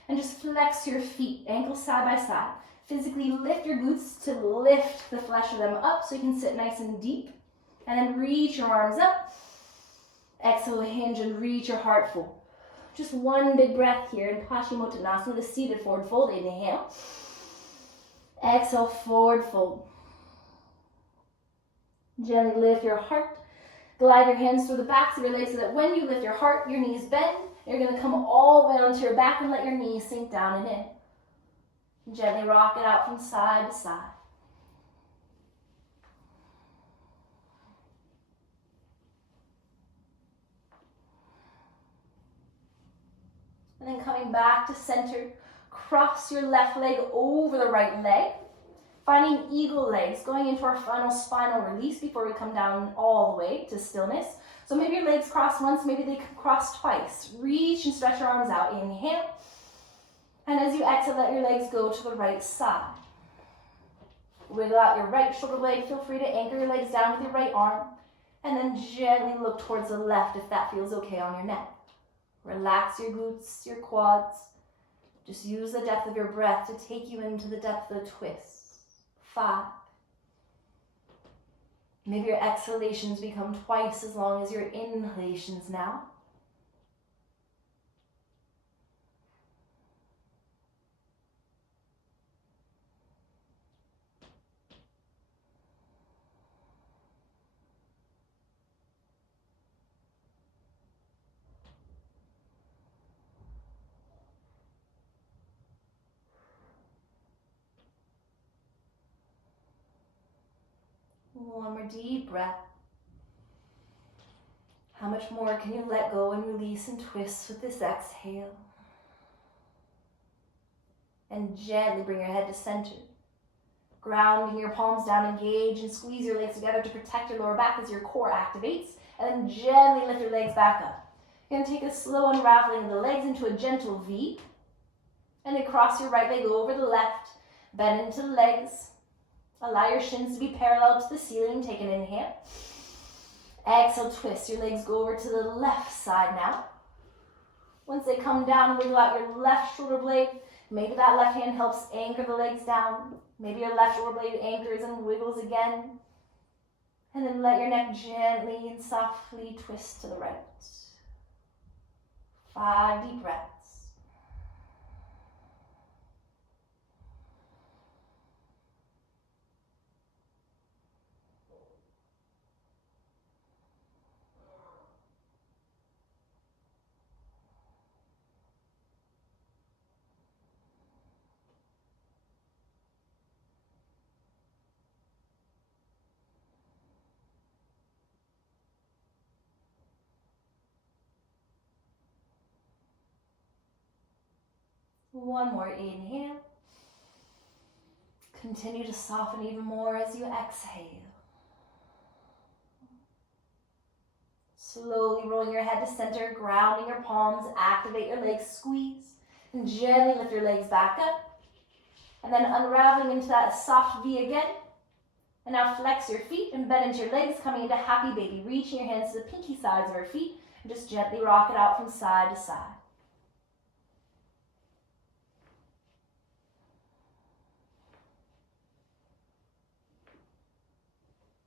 And just flex your feet, ankles side by side. Physically lift your glutes to lift the flesh of them up so you can sit nice and deep. And then reach your arms up. Exhale, hinge and reach your heart full. Just one big breath here in Paschimottanasana, the seated forward fold. Inhale. Exhale, forward fold. Gently lift your heart. Glide your hands through the backs of your legs so that when you lift your heart, your knees bend. You're going to come all the way onto your back and let your knees sink down and in. Gently rock it out from side to side. And then coming back to center, cross your left leg over the right leg. Finding eagle legs, going into our final spinal release before we come down all the way to stillness. So maybe your legs cross once, maybe they cross twice. Reach and stretch your arms out. Inhale. And as you exhale, let your legs go to the right side. Wiggle out your right shoulder blade. Feel free to anchor your legs down with your right arm. And then gently look towards the left if that feels okay on your neck. Relax your glutes, your quads. Just use the depth of your breath to take you into the depth of the twist. 5. Maybe your exhalations become twice as long as your inhalations now. 1 more deep breath. How much more can you let go and release and twist with this exhale? And gently bring your head to center. Grounding your palms down, engage and squeeze your legs together to protect your lower back as your core activates. And then gently lift your legs back up. You're going to take a slow unraveling of the legs into a gentle V. And then cross your right leg over the left. Bend into the legs. Allow your shins to be parallel to the ceiling. Take an inhale. Exhale, twist. Your legs go over to the left side now. Once they come down, wiggle out your left shoulder blade. Maybe that left hand helps anchor the legs down. Maybe your left shoulder blade anchors and wiggles again. And then let your neck gently and softly twist to the right. 5 deep breaths. One more inhale. Continue to soften even more as you exhale. Slowly rolling your head to center, grounding your palms, activate your legs, squeeze, and gently lift your legs back up. And then unraveling into that soft V again. And now flex your feet and bend into your legs, coming into happy baby. Reaching your hands to the pinky sides of your feet and just gently rock it out from side to side.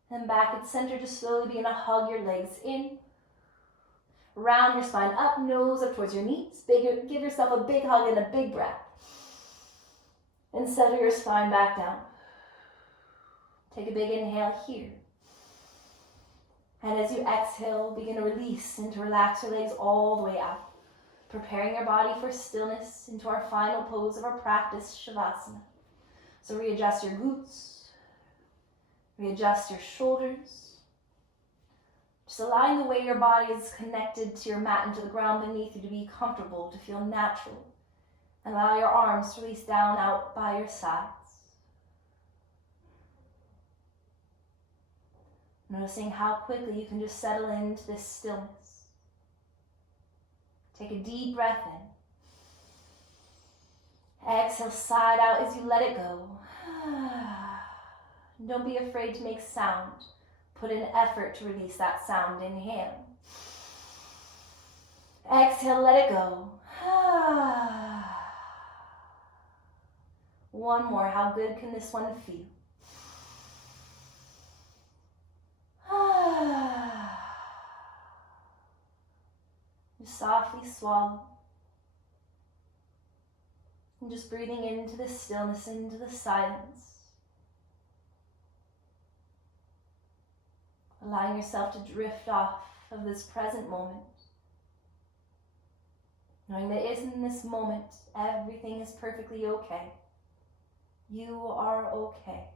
And back at center, just slowly begin to hug your legs in. Round your spine up, nose up towards your knees. Give yourself a big hug and a big breath. And settle your spine back down. Take a big inhale here. And as you exhale, begin to release and to relax your legs all the way out. Preparing your body for stillness into our final pose of our practice, Shavasana. So readjust your glutes. Readjust your shoulders. Just allowing the way your body is connected to your mat and to the ground beneath you to be comfortable, to feel natural. And allow your arms to release down out by your sides. Noticing how quickly you can just settle into this stillness. Take a deep breath in. Exhale, side out as you let it go. Don't be afraid to make sound. Put in effort to release that sound. Inhale. Exhale, let it go. One more. How good can this one feel? Just softly swallow. And just breathing into the stillness, into the silence. Allowing yourself to drift off of this present moment. Knowing that in this moment, everything is perfectly okay. You are okay.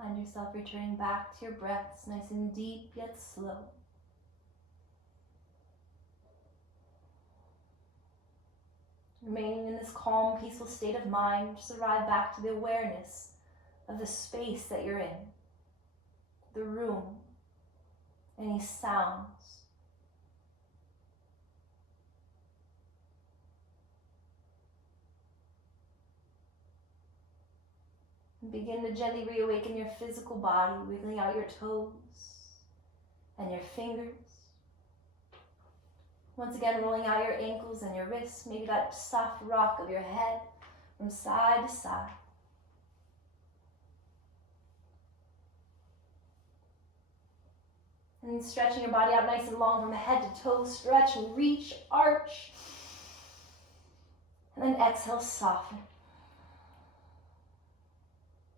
Find yourself returning back to your breaths, nice and deep yet slow. Remaining in this calm, peaceful state of mind, just arrive back to the awareness of the space that you're in, the room, any sounds. And begin to gently reawaken your physical body, wiggling out your toes and your fingers. Once again, rolling out your ankles and your wrists, maybe that soft rock of your head from side to side. And stretching your body out nice and long from head to toe. Stretch and reach, arch. And then exhale, soften.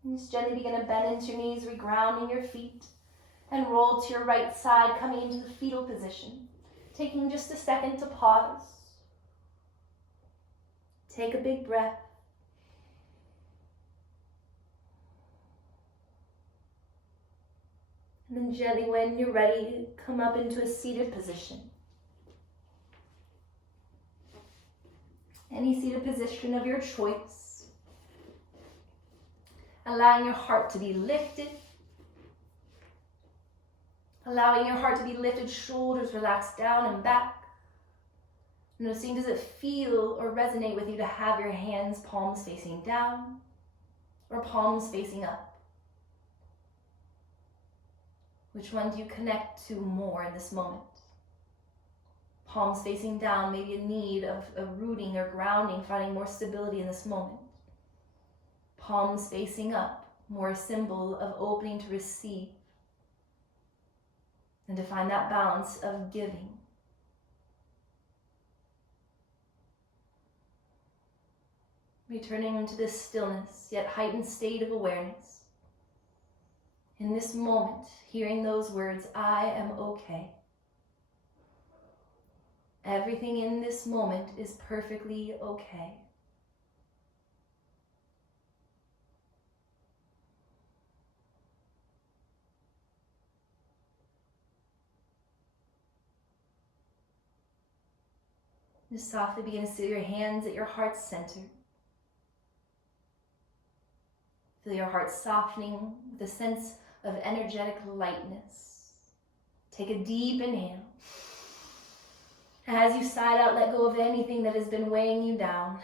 And just gently begin to bend into your knees, regrounding your feet. And roll to your right side, coming into the fetal position. Taking just a second to pause. Take a big breath. And then gently, when you're ready, come up into a seated position. Any seated position of your choice. Allowing your heart to be lifted. Allowing your heart to be lifted, shoulders relaxed down and back. Noticing, does it feel or resonate with you to have your hands palms facing down or palms facing up? Which one do you connect to more in this moment? Palms facing down, maybe a need of rooting or grounding, finding more stability in this moment. Palms facing up, more a symbol of opening to receive and to find that balance of giving. Returning into this stillness, yet heightened state of awareness. In this moment, hearing those words, I am okay. Everything in this moment is perfectly okay. Just softly begin to seal your hands at your heart's center. Feel your heart softening with a sense of energetic lightness. Take a deep inhale. As you sigh out, let go of anything that has been weighing you down.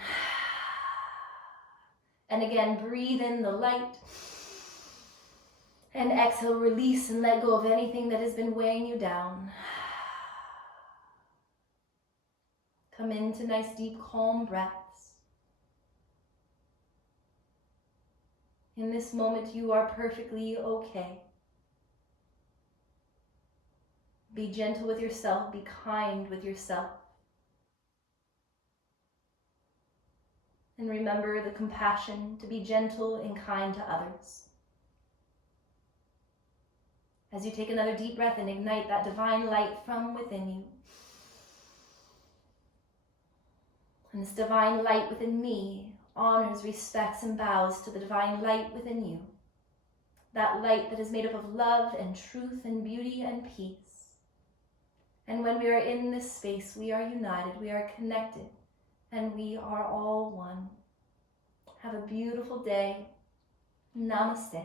And again, breathe in the light. And exhale, release and let go of anything that has been weighing you down. Come into nice, deep, calm breaths. In this moment, you are perfectly okay. Be gentle with yourself. Be kind with yourself. And remember the compassion to be gentle and kind to others. As you take another deep breath and ignite that divine light from within you. And this divine light within me honors, respects, and bows to the divine light within you. That light that is made up of love and truth and beauty and peace. And when we are in this space, we are united, we are connected, and we are all one. Have a beautiful day. Namaste.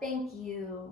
Thank you.